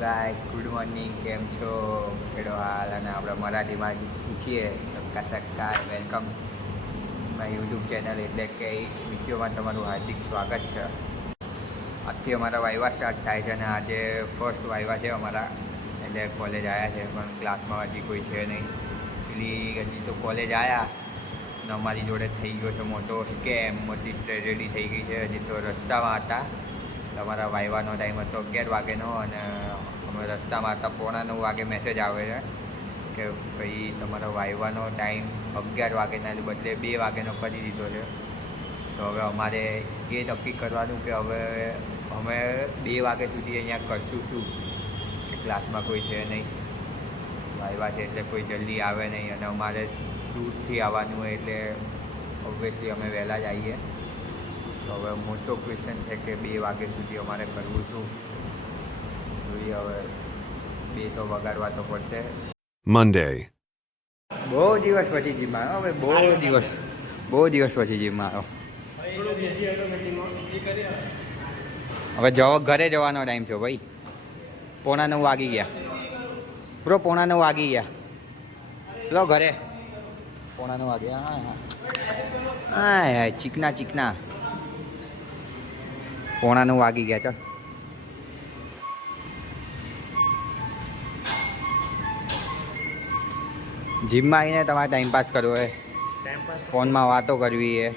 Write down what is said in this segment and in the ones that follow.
Guys, good morning. કેમ છો? કેડો હાલ? અને આપણે મરાઠીમાં પૂછીએ સક્કા સક્કા વેલકમ માય યુટ્યુબ ચેનલ એટલે કે ઇટ્સ વિડીયોમાં તમારું હાર્દિક સ્વાગત છે. આજથી અમારા વાયવા સ્ટાર્ટ થાય છે અને આજે ફર્સ્ટ વાયવા છે અમારા, એટલે કોલેજ આવ્યા છે પણ ક્લાસમાં હજી કોઈ છે નહીં. એકચ્યુઅલી હજી તો કોલેજ આવ્યા અને અમારી જોડે થઈ ગયો છે મોટો સ્કેમ, મોટી ટ્રેજેડી થઈ ગઈ છે. હજી તો રસ્તામાં હતા, તમારા વાયવાનો ટાઈમ હતો 11 વાગ્યાનો અને અમે રસ્તામાં હતા. 9:45 વાગે મેસેજ આવે છે કે ભાઈ તમારા વાયવાનો ટાઈમ 11 વાગ્યાના બદલે 2 વાગ્યાનો કરી દીધો છે. તો હવે અમારે એ નક્કી કરવાનું કે હવે અમે 2 વાગ્યા સુધી અહીંયા કરશું શું, કે ક્લાસમાં કોઈ છે નહીં, વાયવા છે એટલે કોઈ જલ્દી આવે નહીં અને અમારે દૂરથી આવવાનું હોય એટલે ઓબ્વિયસલી અમે વહેલા જ આવીએ. તો હવે મોટો ક્વેશ્ચન છે કે 2 વાગ્યા સુધી અમારે કરવું શું. જોઈએ હવે, 2 તો વગાડવા તો પડશે. Monday. બહુ દિવસ પછી જીમમાં આવ્યો, હવે બહુ દિવસ પછી જીમમાં આવ્યો. હવે ઘરે જવાનો ટાઈમ છે ભાઈ. 9:45 વાગી ગયા બ્રો, 9:45 વાગી ગયા. ચલો ઘરે. 9:45 વાગ્યા. હા ચીકના 9:45 વાગી ગયા. ચાલ જીમમાં આવીને તમારે ટાઈમપાસ કરવો હોય, ફોનમાં વાતો કરવી છે.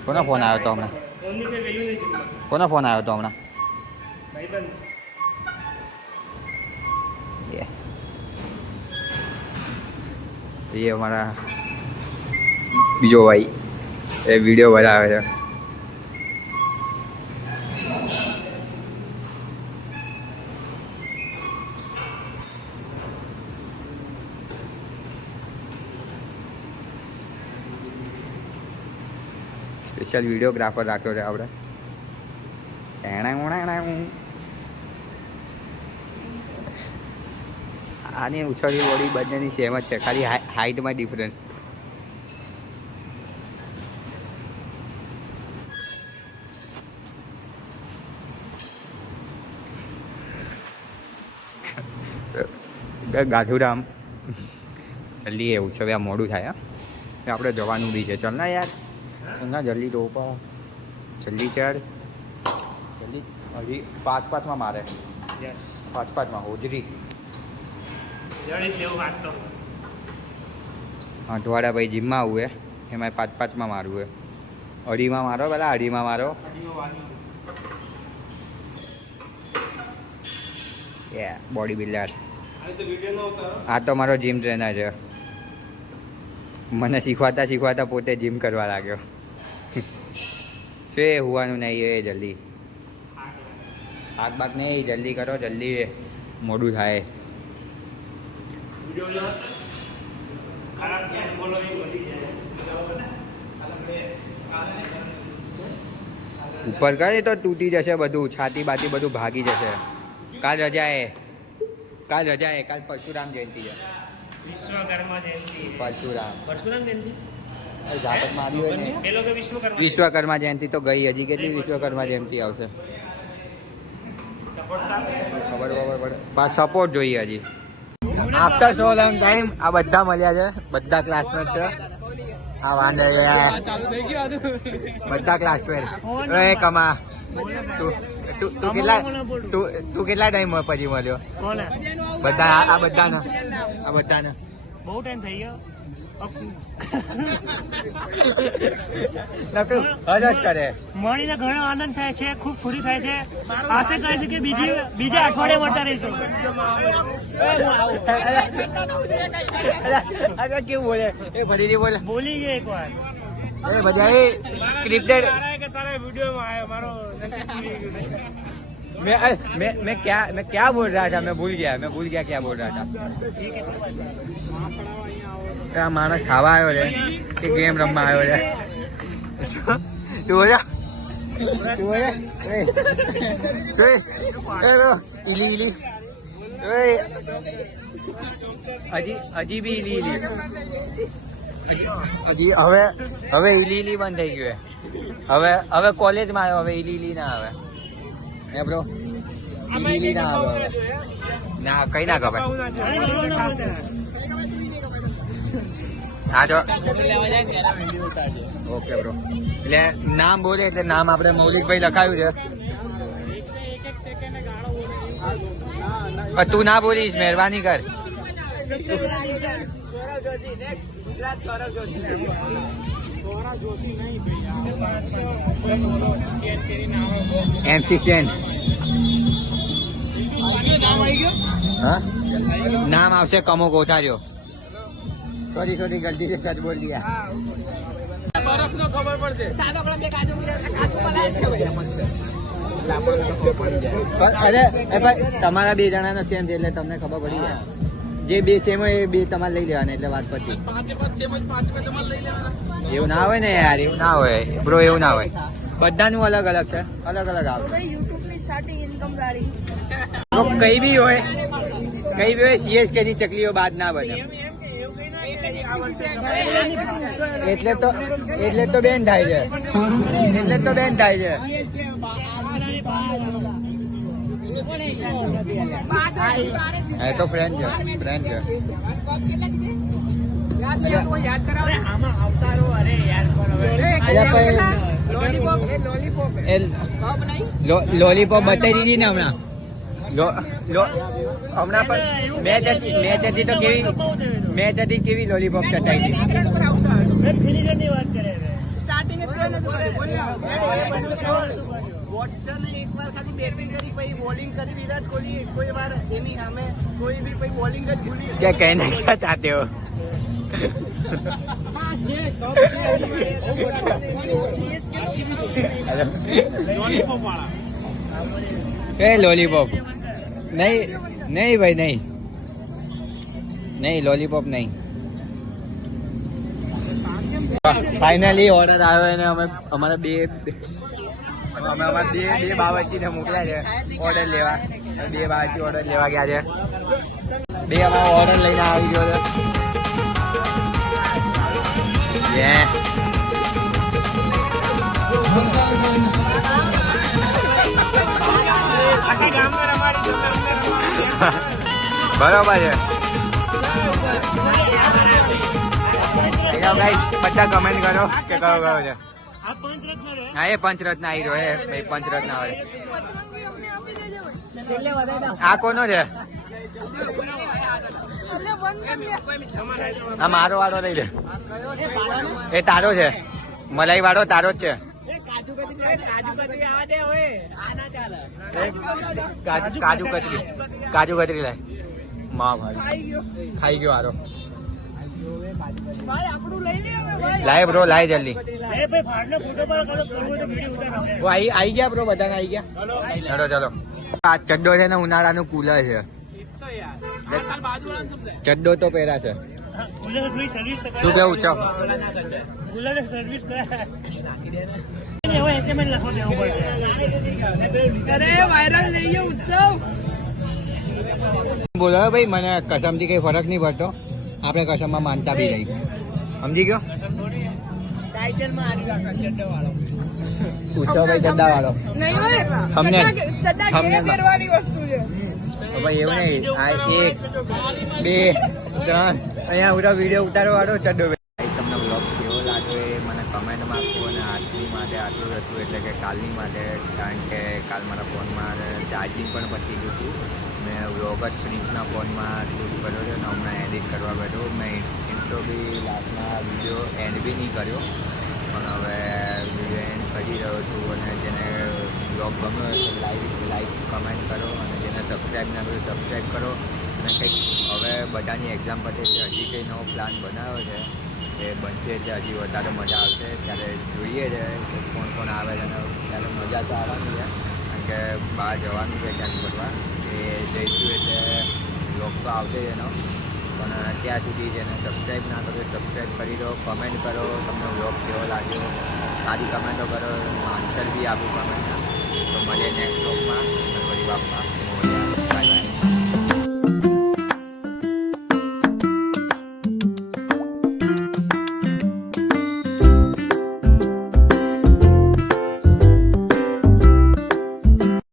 કોનો ફોન આવ્યો હતો હમણાં? એ અમારા બીજો ભાઈ એ વિડીયો બનાવે છે. સ્પેશિયલ વિડીયોગ્રાફર રાખ્યો છે આપણે. આની ઉછળની બોડી બંનેની સેમ જ છે, ખાલી હાઈટમાં ડિફરન્સ. ગાધુરામ જલ્દી એવું છે, હવે આ મોડું થાય. આપણે જવાનું બી છે. ચાલ ના યાર, ચાલ ના જલ્દી તો જલ્દી ચડ. જલ્દી હજી 5-5માં મારે. 5-5માં હોજરી. અઠવાડા ભાઈ જીમમાં આવું હે, એમાં 5-5માં મારવું હે. 2:30માં મારો, પેલા 2:30માં મારો. Body builder. આ તો મારો જીમ ટ્રેનર છે. મને શીખવાતા પોતે જીમ કરવા લાગ્યો. છે હોવાનું નહીં એ જલ્દી. હાથ નહીં, જલ્દી કરો, જલ્દી મોડું થાય. ઉપર કરે તો તૂટી જશે બધું, છાતી બાતી બધું ભાગી જશે. કાલ રજા એ, કાલ પરશુરામ જયંતિ છે. પરશુરામ જયંતિ ઝાપટ મારી હોય ને. વિશ્વકર્મા જયંતિ તો ગઈ, હજી કેટલી વિશ્વકર્મા જયંતિ આવશે ખબર પડે. સપોર્ટ જોઈએ હજી. આફ્ટર સો લોંગ ટાઈમ આ બધા મળ્યા છે, બધા ક્લાસમેટ છે. આ વાંધો બધા ક્લાસમેટ. એ કમા તું કેટલા ટાઈમ પછી મળ્યો? બધા આ બધાને બહુ ટાઈમ થઈ ગયો. કરે મળીને ઘણો આનંદ થાય છે, ખૂબ ખુશી થાય છે. આશા કરે છે કે બીજા અઠવાડિયે મળતા રહીશું. કેવું બોલે એ ફરીથી બોલે, બોલી ગયો એક વાર. બધા સ્ક્રિપ્ટેડ. તારા વિડીયોમાં આવ્યો મારો. मैं क्या बोल रहा था, मैं भूल गया क्या बोल रहा था. આ માણસ ખાવા આવ્યો છે કે ગેમ રમવા આવ્યો છે? તું બોલ્યા ઈલી હજી બી ઈલી હજી હવે ઈલી બંધ થઈ ગયું. હવે કોલેજમાં આવ્યો, હવે ઈલી ના આવે. હે બ્રો, લીલી ના આવે ના કઈ ના ખબર હા તો ઓકે બ્રો એટલે નામ બોલે એટલે નામ આપણે મૌલિકભાઈ લખાયું છે પણ તું ના બોલીશ મહેરબાની કર MC સેન હા નામ આવશે કમો કોઠાર્યો સોરી ગલતી से सच बोल दिया અરે તમારા બે જણાનો સેમ છે એટલે તમને ખબર પડી જાય જે બે સેમ હોય એ બે તમારે લઈ લેવાના એટલે વાત પતી એવું ના હોય ને યાર એવું ના હોય બ્રો એવું ના હોય બધાનું અલગ અલગ છે અલગ અલગ આવે કઈ બી હોય CSK ની ચકલીઓ બાદ ના બને એટલે તો બેન થાય છે એ તો ફ્રેન્ડ છે લોલીપોપ બતાવી દીધી ને હમણાં હમણાં પણ મેચ હતી કેવી લોલીપોપ ચટાઈ क्या कहना क्या चाहते हो लॉलीपॉप नहीं भाई नहीं लॉलीपॉप नहीं ફાઇનલી ઓર્ડર આવ્યો અને અમે અમારા બે બાવચીને મોકલ્યા છે ઓર્ડર લેવા બે બાવચી ઓર્ડર લેવા ગયા છે બે અમારો ઓર્ડર લઈને આવી ગયો છે બરોબર છે બધા કમેન્ટ કરો કે કયો કયો છે હા એ પંચરત્ન આવી રહ્યો એ પંચરત્ન આવે આ કોનો છે આ મારો વાળો લઈ લે એ તારો છે મલાઈ વાળો તારો જ છે કાજુ કતરી લાય માં ભાઈ ખાઈ ગયો આરો લાય બ્રો લાય જલ્દી આવી ગયા બ્રો બધાને આવી ગયા ચલો આ ચડ્ડો છે ને ઉનાળાનું કુલર છે ચડ્ડો તો પહેરા છે શું કેવું છે બોલો ભાઈ મને કસમથી કઈ ફરક નહીં પડતો આપણે કસમમાં માનતા બી રહી સમજી ગયો ઉત્સવભાઈ ચડ્ડા વાળો અમને ભાઈ એવું નહીં આ 1 2 3 અહીંયા ઉડા વિડીયો ઉતારવા વાળો ચડ્ડો તમને બ્લોગ કેવો લાગે મને કમેન્ટમાં આપો અને આજની માટે આટલું હતું એટલે કે કાલની માટે કારણ કે કાલ મારા ફોનમાં ચાર્જિંગ પણ પતી ગયું હતું મેં વ્લોગ જ ફ્રીજના ફોનમાં શૂટ કર્યો છે અને હમણાં એડિટ કરવા બેઠો મેં ઇન્ટ્રો બી લાસ્ટના વિડીયો એન્ડ બી નહીં કર્યો પણ હવે વિડીયો એન્ડ કરી રહ્યો છું અને જેને બ્લોગ ગમ્યો હોય તો લાઈક કમેન્ટ કરો અને જેને સબસ્ક્રાઈબ ના કર્યું સબસ્ક્રાઈબ કરો અને કંઈક હવે બધાની એક્ઝામ પતે છે હજી કંઈ નવો પ્લાન બનાવ્યો છે એ બનશે એટલે હજી વધારે મજા આવશે ત્યારે જોઈએ છે કે કોણ આવે છે અને ત્યારે મજા તો આવવાની છે કારણ કે બહાર જવાનું છે ક્યાંક ફરવા એ જઈશું એટલે બ્લોગ તો આવશે જ એનો પણ ત્યાં સુધી જેને સબસ્ક્રાઈબ ના કરો સબસ્ક્રાઈબ કરી દો કમેન્ટ કરો તમને બ્લોગ કેવો લાગ્યો સારી કમેન્ટો કરો આન્સર બી આપું કમેન્ટના તો મળીએ નેક્સ્ટ બ્લોગમાં ગણપતિ બાપા